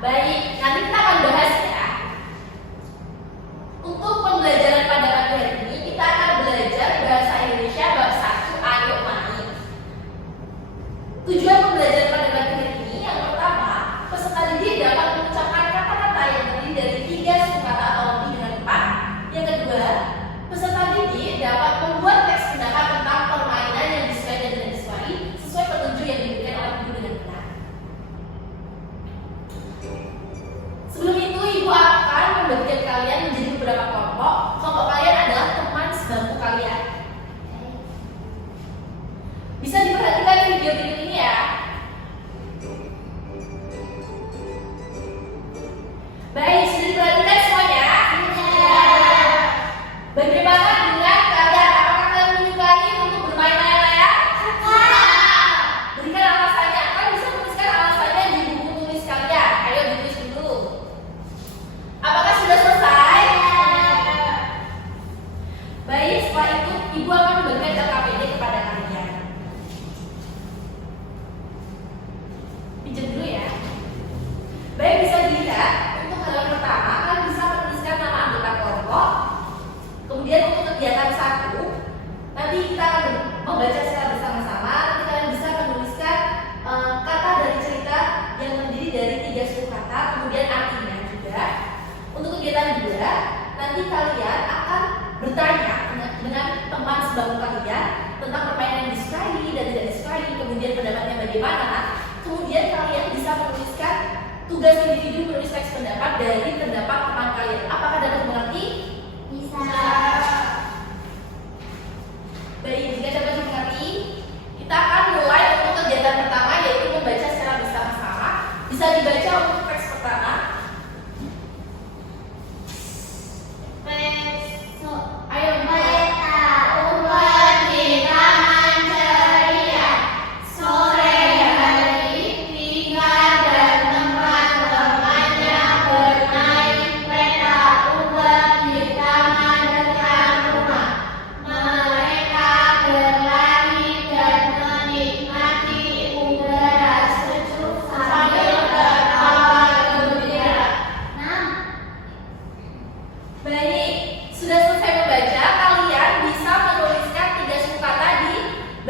Baik, nanti kita akan bahas ya. Untuk pembelajaran pada pagi hari ini, kita akan belajar bahasa Indonesia bab 1 Ayo Main. Tujuan pembelajaran pada pagi hari ini yang pertama, peserta didik dapat mengucapkan kata-kata yang terdiri dari 3 suku kata atau lebih dengan 4. Yang kedua, peserta didik dapat membuat teks pendapat tentang permainan yang disukai dan tidak disukai sesuai petunjuk yang diberikan oleh guru dengan benar. Sebelum itu, Ibu akan membagikan kalian menjadi beberapa kelompok. Kelompok kalian adalah teman sebangku kalian. Bisa diperhatikan video berikut ini ya. Baik, sudah diperhatikan semuanya? Bagaimana dengan kalian? Apakah kalian menyukai untuk bermain layar-layar? Suka. Berikan alasannya. Kalian bisa menuliskan alasannya di buku tulis kalian. Ayo ditulis dulu. Apakah sudah selesai? Baik, setelah itu Ibu akan memberikan LKPD kepada kalian. Pinjam dulu ya. Baik, bisa dilihat untuk halaman pertama kalian bisa menuliskan nama anggota kelompok. Kemudian untuk kegiatan 1, nanti kita akan membaca secara bersama-sama. Nanti kalian bisa menuliskan kata dari cerita yang terdiri dari 3 suku kata, kemudian artinya juga. Untuk kegiatan 2, nanti kalian akan bertanya dengan teman sebangku kalian tentang permainan yang disukai dan tidak disukai, kemudian pendapatnya bagaimana. Kemudian kalian bisa menuliskan tugas individu menulis teks pendapat dari pendapat teman kalian. Apakah dapat mengerti? Bisa. Baik, jika dapat dimengerti, kita akan mulai untuk kegiatan pertama, yaitu membaca secara bersama-sama. Bisa dibaca untuk teks pertama. Ayo,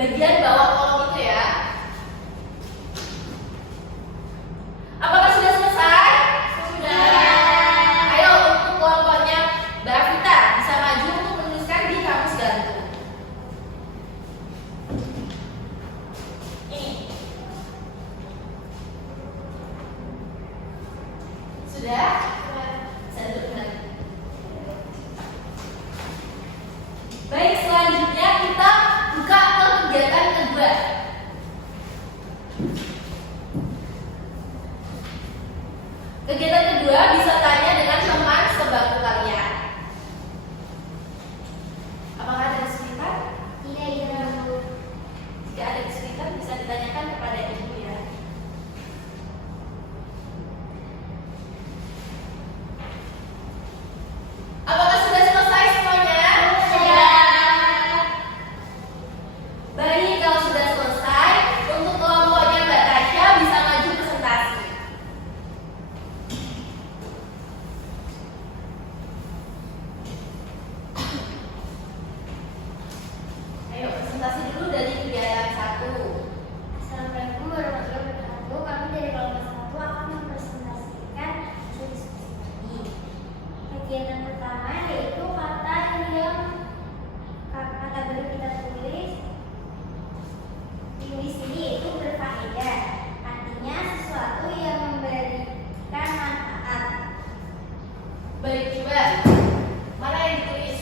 bagian bawah kolom itu ya. Apakah sudah selesai? Sudah. Ayo untuk kelompoknya Mbak Vita bisa maju untuk menuliskan di kamus gantung. Ini. Sudah? Bisa duduk kembali. Baik, selanjutnya kita buka ke kegiatan kedua. Kegiatan kedua bisa tanya dengan teman sebangku kalian. Apakah ada kesulitan? Tidak. Jika ada kesulitan bisa ditanyakan kepada ibu ya. Apakah sudah selesai semuanya? Baik, kalau sudah selesai, untuk kelompoknya Mbak Tasya bisa maju presentasi. Ayo presentasi dulu dari kegiatan 1. Assalamualaikum warahmatullahi wabarakatuh. Kami dari kelompok 1 akan mempresentasikan hasil diskusi kami. Kegiatan pertama yaitu kata baru kita tulis. Di sini yaitu berfaedah. Artinya sesuatu yang memberikan manfaat. Baik, coba. Mana yang ditulis?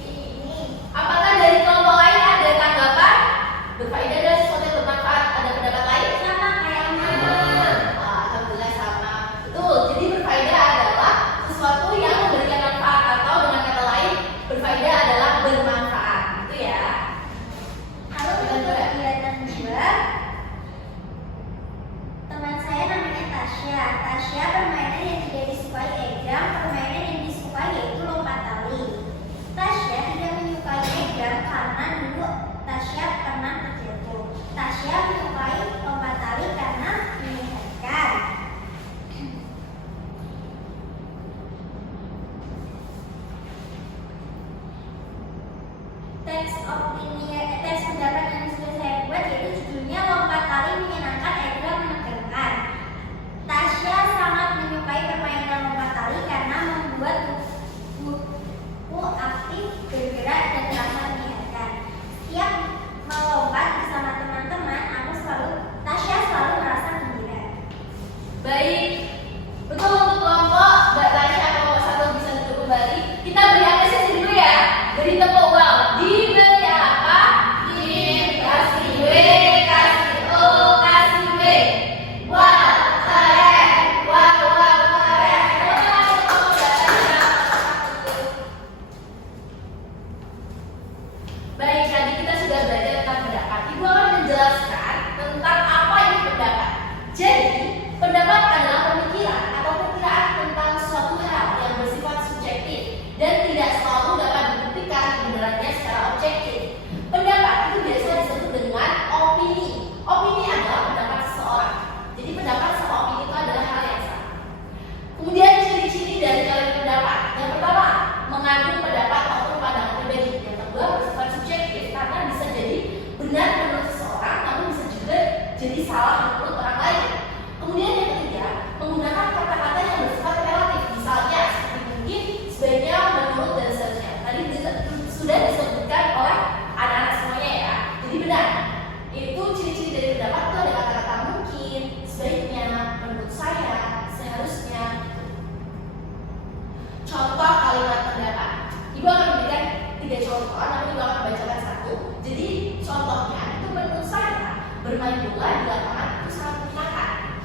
Ini Apakah dari kelompok lain ada tanggapan? Berfaedah adalah sesuatu yang bermanfaat. Ada pendapat lain? sama kayaknya. Alhamdulillah sama. Betul. Jadi berfaedah adalah sesuatu yang memberikan manfaat, atau dengan kata lain, berfaedah adalah bermanfaat. Itu ya. Lalu untuk kegiatan 2, teman saya namanya Tasya. Tasya permainan yang tidak disukai egrang, permainan yang disukai yaitu lompat tali. Tasya tidak menyukai egrang karena dulu Tasya pernah terjatuh. Tasya menyukai lompat tali karena menyehatkan.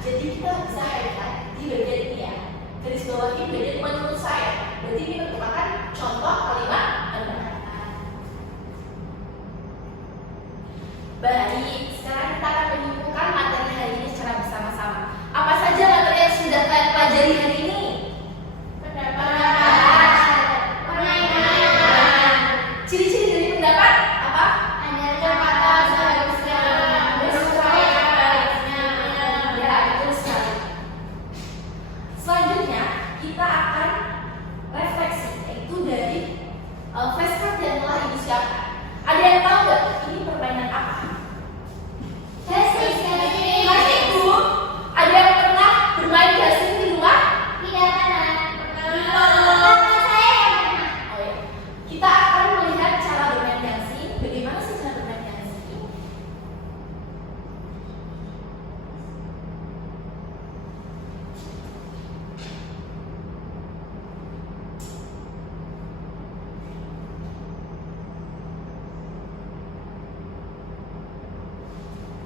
jadi kita bisa highlight di bagian ini ya. Garis bawah ini bagian menurut saya. Berarti ini merupakan contoh kalimat pendekatan. Baik, sekarang kita akan menyimpulkan materi hari ini secara bersama-sama. Apa saja materi yang sudah kalian pelajari hari ini? Ciri-ciri dari pendapat apa? Ya, betul sekali. Selanjutnya kita akan refleksi, yaitu dari flashcard yang telah ibu siapkan. Ada yang tahu nggak ini permainan apa? Gasing, Bu. Ada yang pernah bermain gasing di rumah? Oh ya. Kita akan melihat cara bermain gasing. Bagaimana sih cara bermain gasing?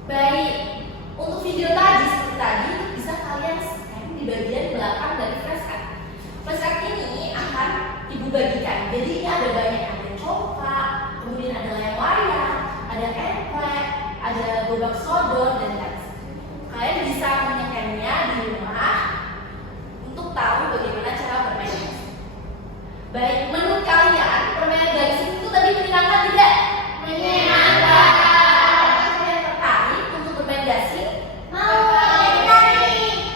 Baik, untuk video tadi seperti tadi bisa kalian scan di bagian belakang dari flashcard. Flashcard ini akan ibu bagikan. Jadi ini ada banyak, ada coklat, kemudian ada layar, ada emplek, ada gobak sodor dan lain. Kalian bisa menyekannya di rumah untuk tahu bagaimana cara bermain gasing. Baik, menurut kalian permainan gasing itu tadi menyenangkan tidak?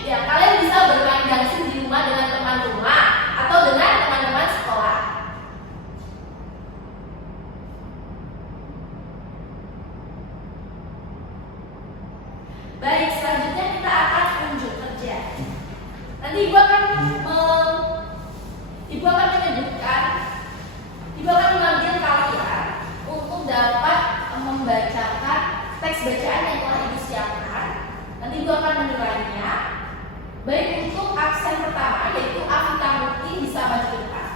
Ya, kalian bisa bermain gasing di rumah dengan teman rumah atau dengan teman-teman sekolah. Baik, selanjutnya kita akan unjuk kerja. Nanti ibu akan menyebutkan, ibu akan memanggil kalian untuk dapat membacakan teks bacaan yang telah ibu siapkan. Nanti ibu akan menilainya. Baik, untuk absen pertama yaitu Afita Mukti bisa maju ke depan.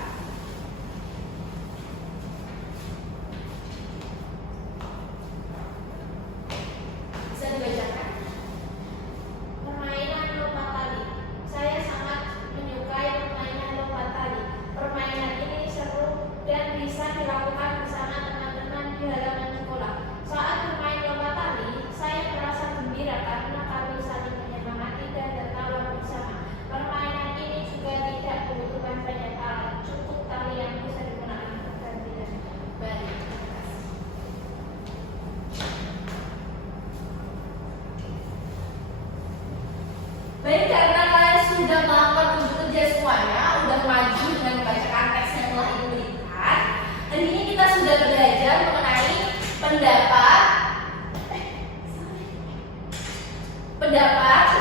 Bisa dibacakan. Permainan lompat tali. Saya sangat menyukai permainan lompat tali. Permainan ini seru dan bisa dilakukan bersama teman-teman di halaman sekolah. Saat bermain lompat tali, saya merasa gembira karena kami saling menyemangati dan tertawa bersama. Permainan ini juga tidak membutuhkan banyak alat, cukup tali yang bisa digunakan bergantian. Baik, terima kasih. Baik, karena kalian sudah melakukan unjuk kerja semuanya, sudah maju dengan membacakan teks yang telah ibu berikan. Hari ini kita sudah belajar mengenai pendapat,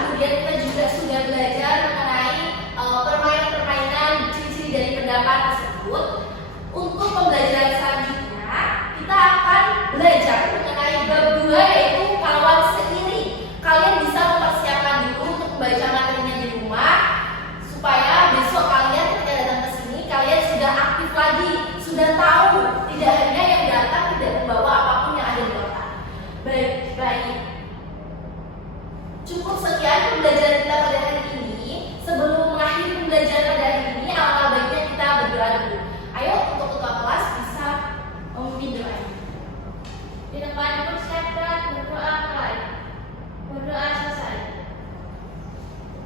kemudian kita juga sudah belajar mengenai permainan-permainan, ciri-ciri dari pendapat tersebut. Untuk pembelajaran selanjutnya, kita akan belajar mengenai bab 2 yaitu kawan seiring. Kalian bisa mempersiapkan dulu untuk membaca materinya di rumah supaya besok kalian ketika datang ke sini kalian sudah aktif lagi, sudah tahu, tidak hanya yang datang tidak membawa apapun yang ada di otak. Baik. Cukup sekian pembelajaran kita pada hari ini. Sebelum mengakhiri pembelajaran pada hari ini, alangkah baiknya kita berdoa dulu. Ayo, untuk ketua kelas bisa memimpin doa. Di tempat dipersiapkan berdoa mulai. Berdoa selesai.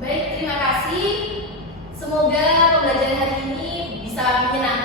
Baik, terima kasih. Semoga pembelajaran hari ini bisa menyenangkan